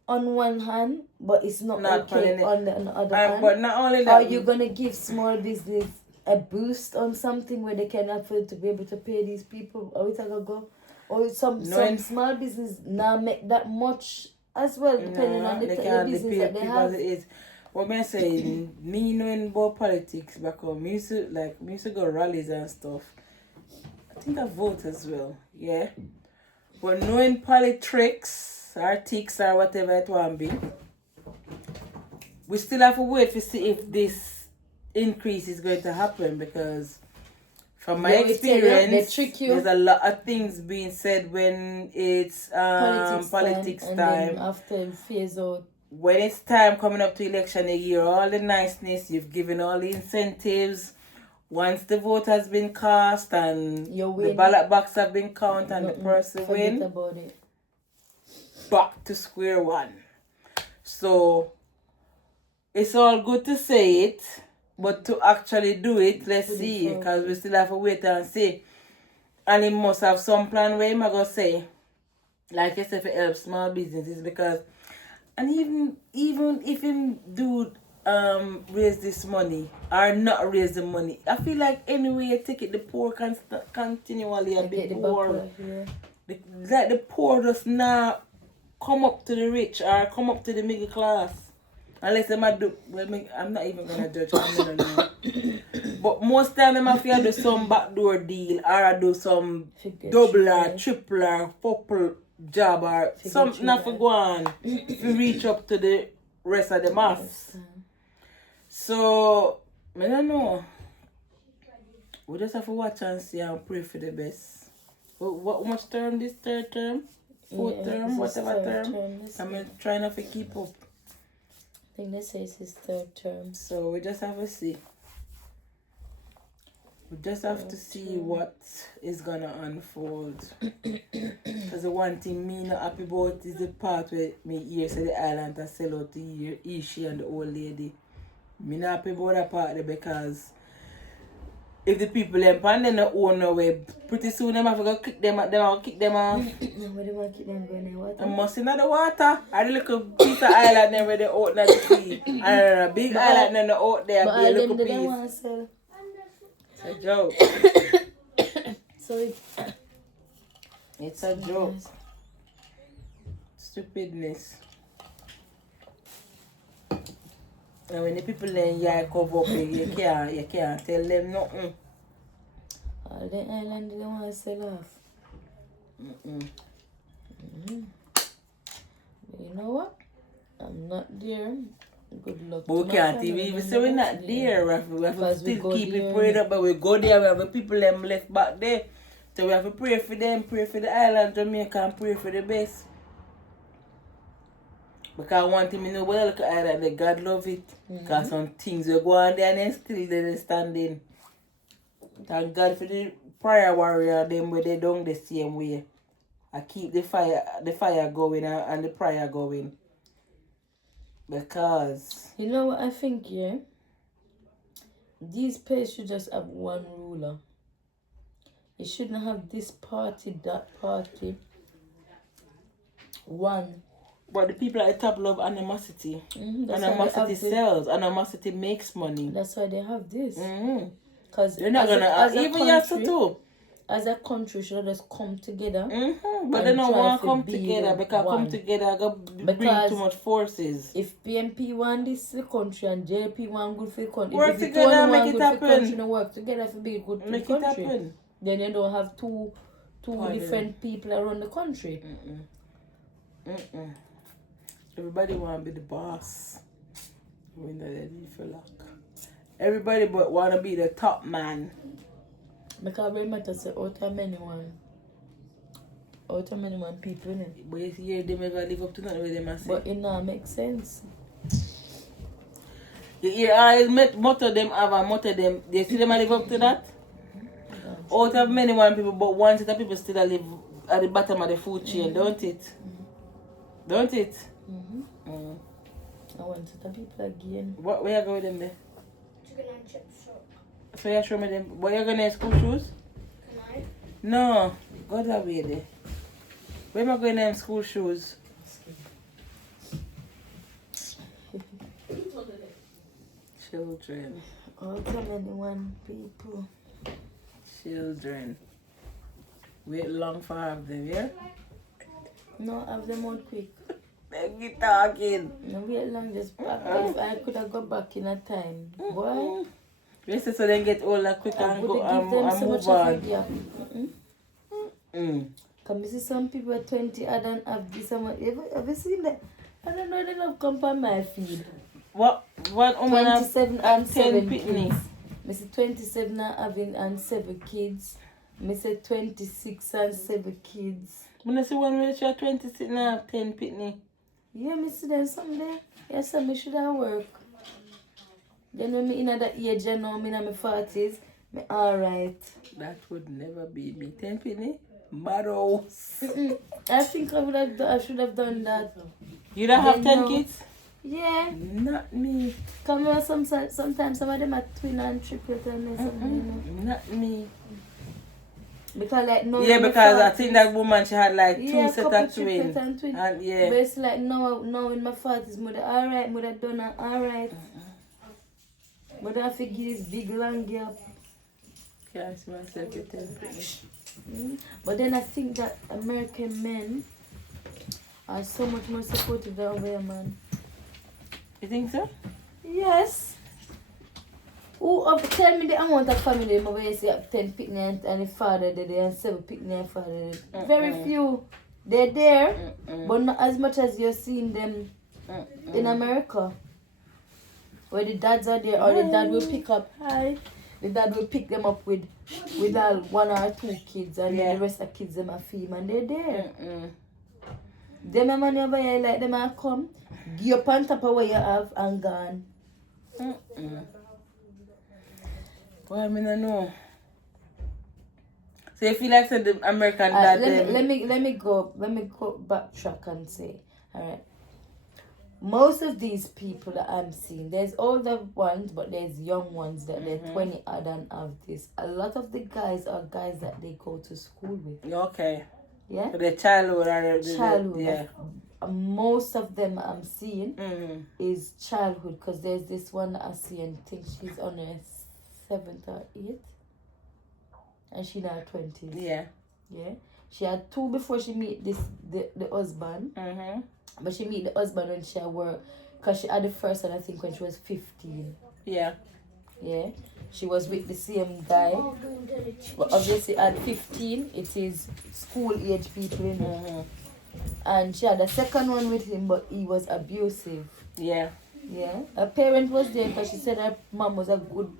on one hand, but it's not okay on the other hand. But not only that, are you gonna give small business a boost on something where they can afford to be able to pay these people? Or it's gonna go, or some small business now make that much as well, depending on the business that they have. It is. What I'm saying, me knowing about politics back home, me used to go rallies and stuff. I think I vote as well, yeah. But knowing politics or ticks or whatever it want be, we still have to wait to see if this increase is going to happen, because from my experience there's a lot of things being said when it's politics time. And then after phase out, when it's time coming up to election a year, all the niceness you've given, all the incentives, once the vote has been cast and the ballot box have been counted and the person win, about it. Back to square one. So it's all good to say it, but to actually do it, let's see, because we still have to wait and see. And he must have some plan where he might go say, like I said, for help small businesses, because, and even if him do raise this money or not raise the money, I feel like anyway you take it, the poor can continually and be poor. Like the poor does not come up to the rich or come up to the middle class. Unless they might do, well, I'm not even going to judge, I don't know. But most time they might do some backdoor deal or do some double or triple or couple job or something not for go on to reach up to the rest of the mass. So, I don't know. We just have to watch and see and pray for the best. What much term this third term? Fourth term? Whatever term? I'm trying not to keep up. I think they say it's his 3rd term. So we just have to see. We just have to see what is gonna unfold. Because the one thing me not happy about is the part where me hear say the island has sell out to Ishi and the old lady. Me not happy about that part there, because if the people and they not own no way, pretty soon them have to go kick them off. Where they want to keep them going in the water? I must in the water. And the little piece of island there where they out in the sea. And a big island and the out there, but be a little piece. They want to sell. It's a joke. Sorry. It's a joke. Stupidness. And when the people then cover up, you can't tell them nothing. All the island they want to sell off. But you know what? I'm not there. Good luck. But we can't even say we're not there. We have to still keep it prayed up, but we go there. We have the people them left back there. So we have to pray for them, pray for the island, Jamaica, and pray for the best. Because one thing I know about the little island, that God love it. Because some things will go on there and then still they're standing. Thank God for the prayer warrior, them where they done the same way. I keep the fire going and the prayer going. Because you know what I think, yeah? these places should just have one ruler. You shouldn't have this party, that party. One. But the people at the top love animosity. That's why they Animosity have this. sells. Animosity makes money. That's why they have this. Mm-hmm. Because They're not gonna even you too. As a country, should just come together. But they don't want to come be together because one. come together go bring Because too much forces. if PMP want this for the country and JP want good for the country, Work if the together, one make want it good for the happen. country, no work together for be good for Make the it country. happen. Then you don't have two Pardon. different people around the country. Everybody want to be the boss. When they feel like everybody but want to be the top man. Because very matter say out of many one people in it. But you hear them ever live up to that way they must say. But it not make sense. You hear I met motto them have a motto them. They see them live up to that. Out of many one people, but one set of people still live at the bottom of the food chain, don't it? Don't it? I want to people again. What where you go with them there? Chicken and chips shop. So you show me them. What you going to school shoes? Can I? No, go that way there. Where am I going in school shoes? Children. All time anyone people. Children. Wait long for have them, yeah? No, have them out quick. Them get talking. No wait long, just back. If I could have got back in a time. Boy. Yes, so then get older quick I and would go have and, give them and so move much of a on. gap. Come you see some people at 20 I don't have this someone. Have you seen that? I don't know, they don't come on my feed. What woman have 27 and 10 7 pitney? kids. I say 27 and having and 7 kids. I say 26 and 7 kids. When I see one where she 26 and have 10 pitney. Yeah, me see them someday. Yes, sir, me should have work. Then when me in that age, you know, me in my 40s, me alright. That would never be me. 10 pitney? Maros. I think I should have done that. You don't have Then 10 no. kids? Yeah. Not me. Come on, sometimes some of them are twin and triplet and something, you know. Not me. Because like no. Yeah, because I think that woman she had like 2 set couple of triplet twins. and twin. And yeah. But it's like now in my 40s, mother alright, mother done alright. Mother have to give this big long gap. Can't see myself with 10 pitney. But then I think that American men are so much more supportive than over here, man. You think so? Yes. Tell me the amount of family where you see 10 pitney and the father there and 7 pitney and father there. Very few. They're there, but not as much as you're seeing them in America. Where the dads are there or the dad will pick up. Hi. The dad will pick them up with all 1 or 2 kids and then the rest of the kids them are female and they're there. Them a money over here like them a come, give up on top of what you have and gone. Well, I mean, I know. So you feel like said the American dad let me go backtrack and say, alright. Most of these people that I'm seeing, there's older ones, but there's young ones that they're 20 odd and have this. A lot of the guys are guys that they go to school with. Okay. Yeah? So the childhood or Childhood. yeah. Most of them I'm seeing is childhood because there's this one that I see and think she's on her 7th or 8th. And she now 20s. Yeah. Yeah. She had 2 before she meet the husband. But she meet the husband when she had work. Because she had the first one, I think, when she was 15. Yeah. Yeah. She was with the same guy. But obviously at 15, it is school age people, you know. And she had a second one with him, but he was abusive. Yeah. Yeah. Her parent was there because she said her mom was a good,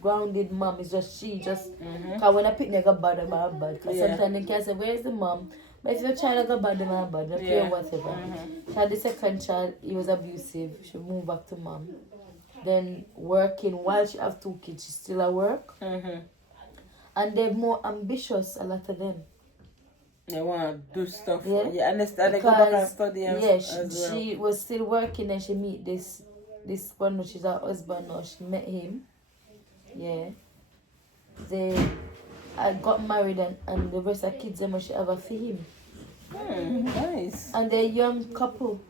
grounded mom. It's just because when I pick me, I got bad, I'm bad. Because sometimes they can say, where's the mom? But if your child got bad, I'm bad. Don't care whatever. She had the second child, he was abusive. She moved back to mom. Then working while she have 2 kids, she's still at work. And they're more ambitious, a lot of them. They want to do stuff. Yeah. You understand? They go Because, back and study as well. she was still working and she meet this one, she's her husband now. She met him. Yeah. I got married and the rest of the kids them she have a for him. Nice. And they're a young couple.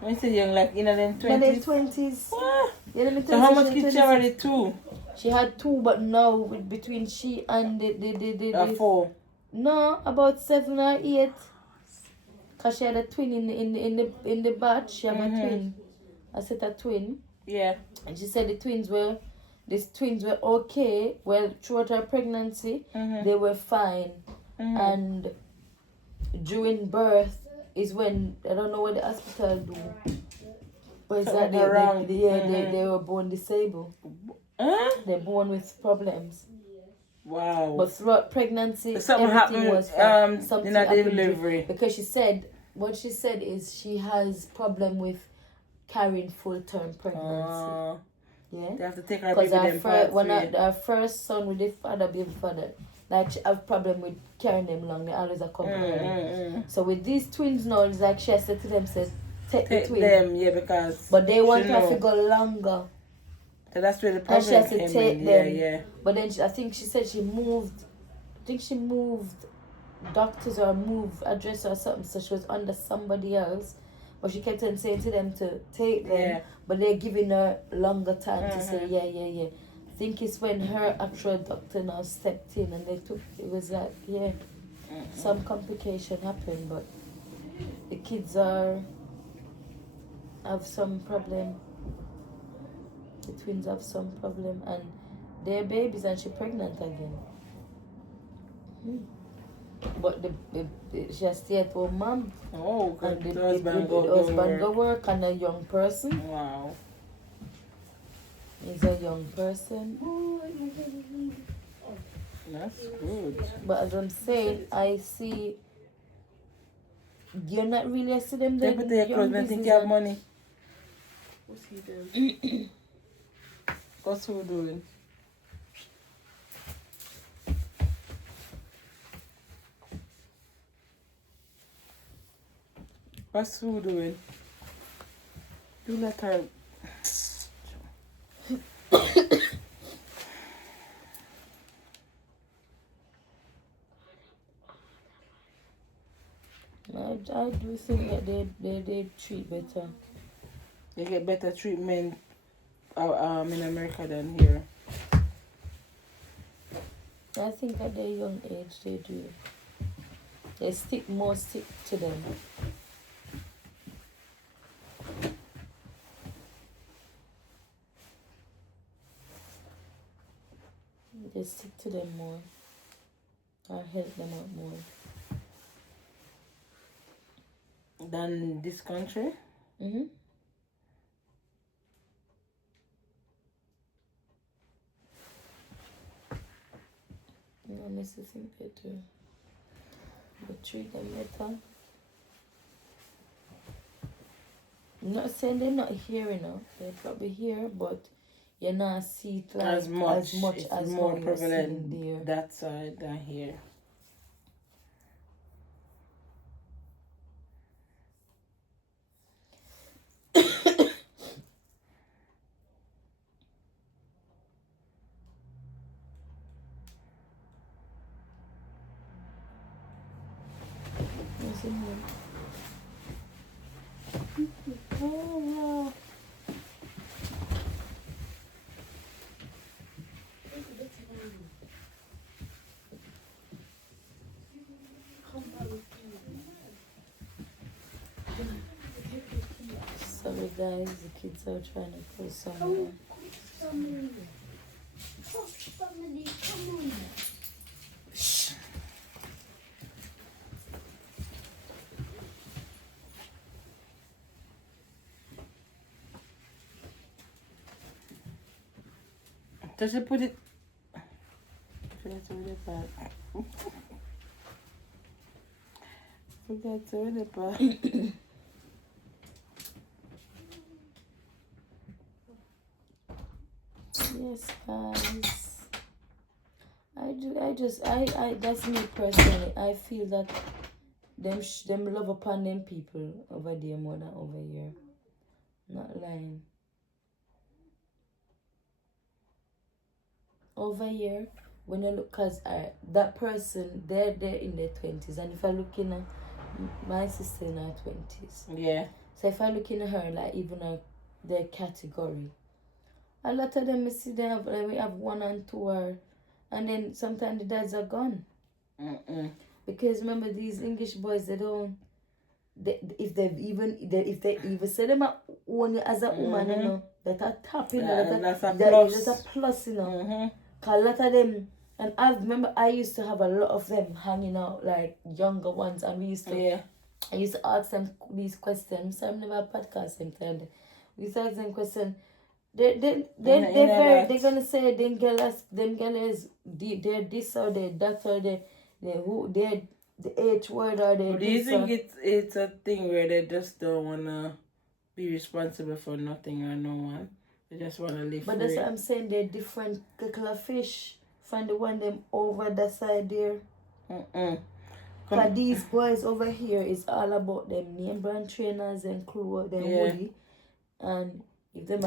When you say young, like in their In their 20s? 20s. Ah. Yeah, let me So tell how you, much she's kids she 26. already? 2? She had 2, but now between she and the 4. no, about 7 or 8. Cause she had a twin in the batch. She have a twin. I said a twin. Yeah. And she said these twins were okay. Well, throughout her pregnancy, they were fine. And during birth is when I don't know what the hospital do. But it's that they were born disabled. They're born with problems. Wow. But throughout pregnancy, something everything happened was fine. Something in the happened delivery. because what she said is she has problem with carrying full-term pregnancy. Yeah. They have to take her Because baby our first son with the baby father, like she have problem with carrying them long. They always are come early. So with these twins now, it's like she has said to them, says, take the twins. Them, yeah, because. But they want her to go longer. So that's where the And problem she has to came take in. them. Yeah. But then I think she said she moved doctors or moved address or something. So she was under somebody else. But she kept on saying to them to take them. Yeah. But they're giving her longer time to say, yeah. I think it's when her actual doctor now stepped in and it was like, some complication happened. But the kids have some problem. The twins have some problem and they're babies and she's pregnant again. But she has stay at home mom. Oh, good. And the husband go work and a young person. Wow. He's a young person. That's good. But as I'm saying, I see you're not really a see them Take your clothes and think you have money. What's he doing? What's who doing? What's who doing? Do let her. I do think that they treat better. They get better treatment in America than here. I think at their young age they do. They stick to them. They stick to them more. Or help them out more. Than this country? Mm-hmm. I honestly think they do. They treat them better. I'm not saying they're not here, They're probably here, but you're not see it like as much it's as more prevalent there. That side than here. Oh, sorry guys, the kids are trying to go somewhere. Come on. Does she put it? Forget to read it back. Forget to read it back. Yes, guys. I that's me personally. I feel that them love upon them people over there more than over here. Not lying. over here, when you look, cause that person, they're in their 20s, and if I look in my sister in her 20s, Yeah. so if I look in her, like even their category, a lot of them, we see they have, like, we have one and two, and then sometimes the dads are gone. Because remember, these English boys, they don't. If they even say them own you as a woman, you know, that are top, you know, that's a that's plus. a plus, you know. Cause a lot of them, and I remember I used to have a lot of them hanging out, like younger ones, and we used to. Yeah. I used to ask them these questions. So I never a podcast sometimes. We used to ask them questions. They're gonna say them girls they're this or they're that or they're who they're the H word or they. But do you think it's a thing where they just don't wanna be responsible for nothing or no one? They just wanna live But free. that's what I'm saying. They're different kettle of fish from the one them over that side there. Cause these boys over here is all about them name brand trainers and crew them woody, and if them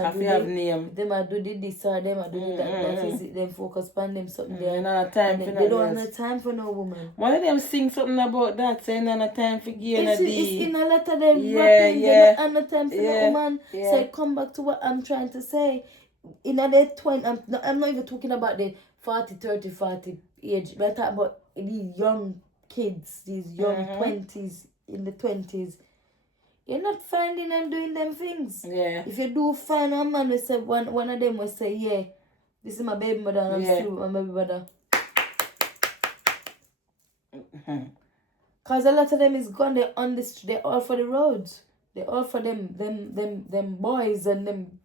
a do this or them a do that is it. Them focus on them something there. They don't have no time for no woman. One of them sing something about that, saying no time for gay It's in a lot of them rapping. They don't have no time for no woman. So I come back to what I'm trying to say. In their 20, I'm not even talking about the 40, 30, 40 age. But I'm talking about these young kids, these young 20s, in the 20s. You're not finding them doing them things. Yeah. If you do find a man, we say one of them will say, yeah, this is my baby mother and I'm still with my baby mother. Cause a lot of them is gone. They're on the street. They're all for the roads. They're all for them boys and them.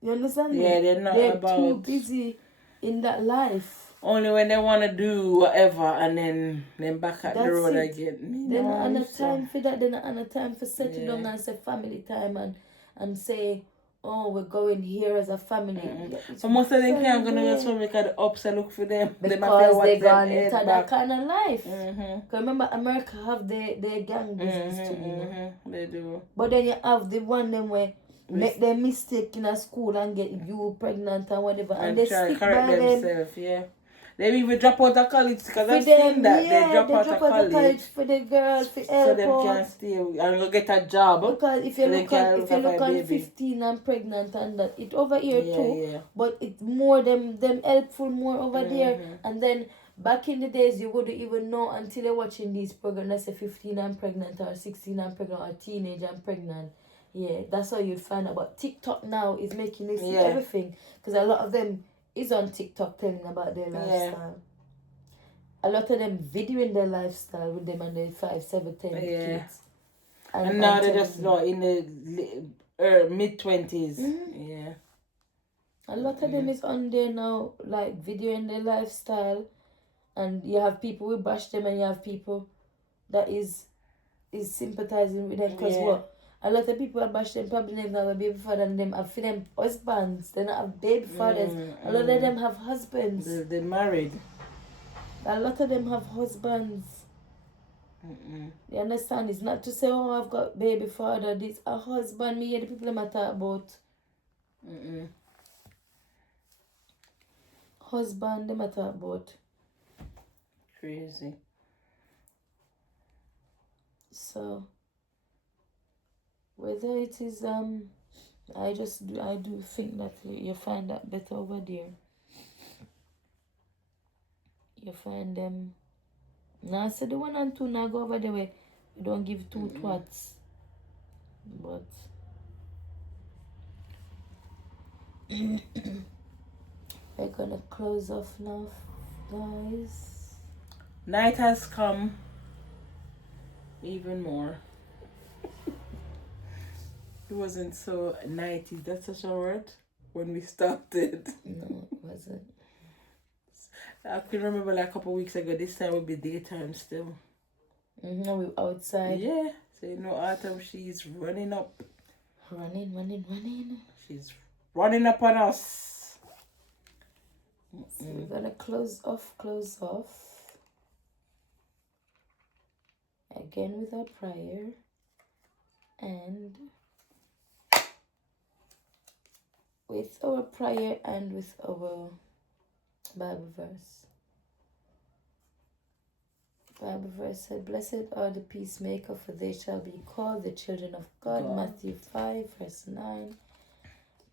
You understand me? Yeah, they're too busy in that life. Only when they want to do whatever and then back at the road again. They're not on a time for that. They're not on a time for settle down and say family time and say, oh, we're going here as a family. So most of them can't go to the swim because the ups look for them. Because they're gone into that kind of life. Because remember, America have their gang business too. They do. But then you have the one them where make their mistake in a school and get you pregnant and whatever. And they stick by themselves, They even drop out of college because I've seen that. They drop out of college for the girls, for so them can stay and go get a job. Because if you look at 15 and pregnant and that, it over here too. Yeah. But it's more them helpful more over there. And then back in the days, you wouldn't even know until you're watching these programs. Let's say 15 and pregnant or 16 and pregnant or teenage and pregnant. Yeah, that's how you'd find out. But TikTok now is making you see everything. Because a lot of them is on TikTok telling about their lifestyle. A lot of them videoing their lifestyle with them and their 5, 7, 10 kids. And now they're just in the mid-20s. Yeah. A lot of them is on there now, like videoing their lifestyle. And you have people who bash them and you have people that is sympathizing with them. Because what? A lot of people are bash them probably never have a baby father and them have for them husbands. They don't have baby fathers. A lot of them have husbands. They're married. A lot of them have husbands. You understand? It's not to say, oh, I've got baby father. This a husband. Me, the people I'm talk about. Husband, them talk about. Crazy. So, whether it is I do think that you find that better over there. You find them. Now I say the 1 and 2 now go over the way. You don't give 2 twats. But we're gonna close off now, guys. Night has come. Even more. It wasn't so nighty. That's such a word when we started. No, it wasn't. I can remember like a couple of weeks ago, this time would be daytime still. We outside. Yeah. So Autumn, she's running up. Running. She's running up on us. So we're gonna close off. Again with our prayer. And with our prayer and with our Bible verse. Bible verse said, "Blessed are the peacemaker, for they shall be called the children of God." Matthew 5, verse 9.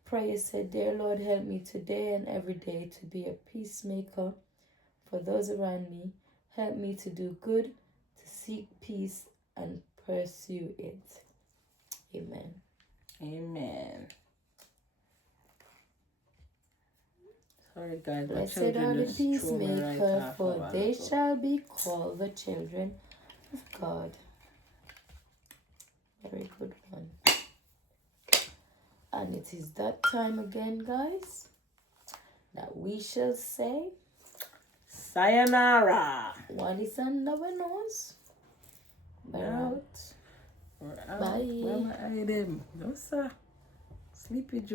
Prayer said, "Dear Lord, help me today and every day to be a peacemaker for those around me. Help me to do good, to seek peace, and pursue it." Amen. Amen. Sorry guys, my Blessed children are the just threw me right peacemaker, off a for while they ago. shall be called the children of God. Very good one. And it is that time again, guys, that we shall say, Sayonara. one is under our nose. We're out. We're out. Bye. Where am I them? No sir. Sleepy Joe.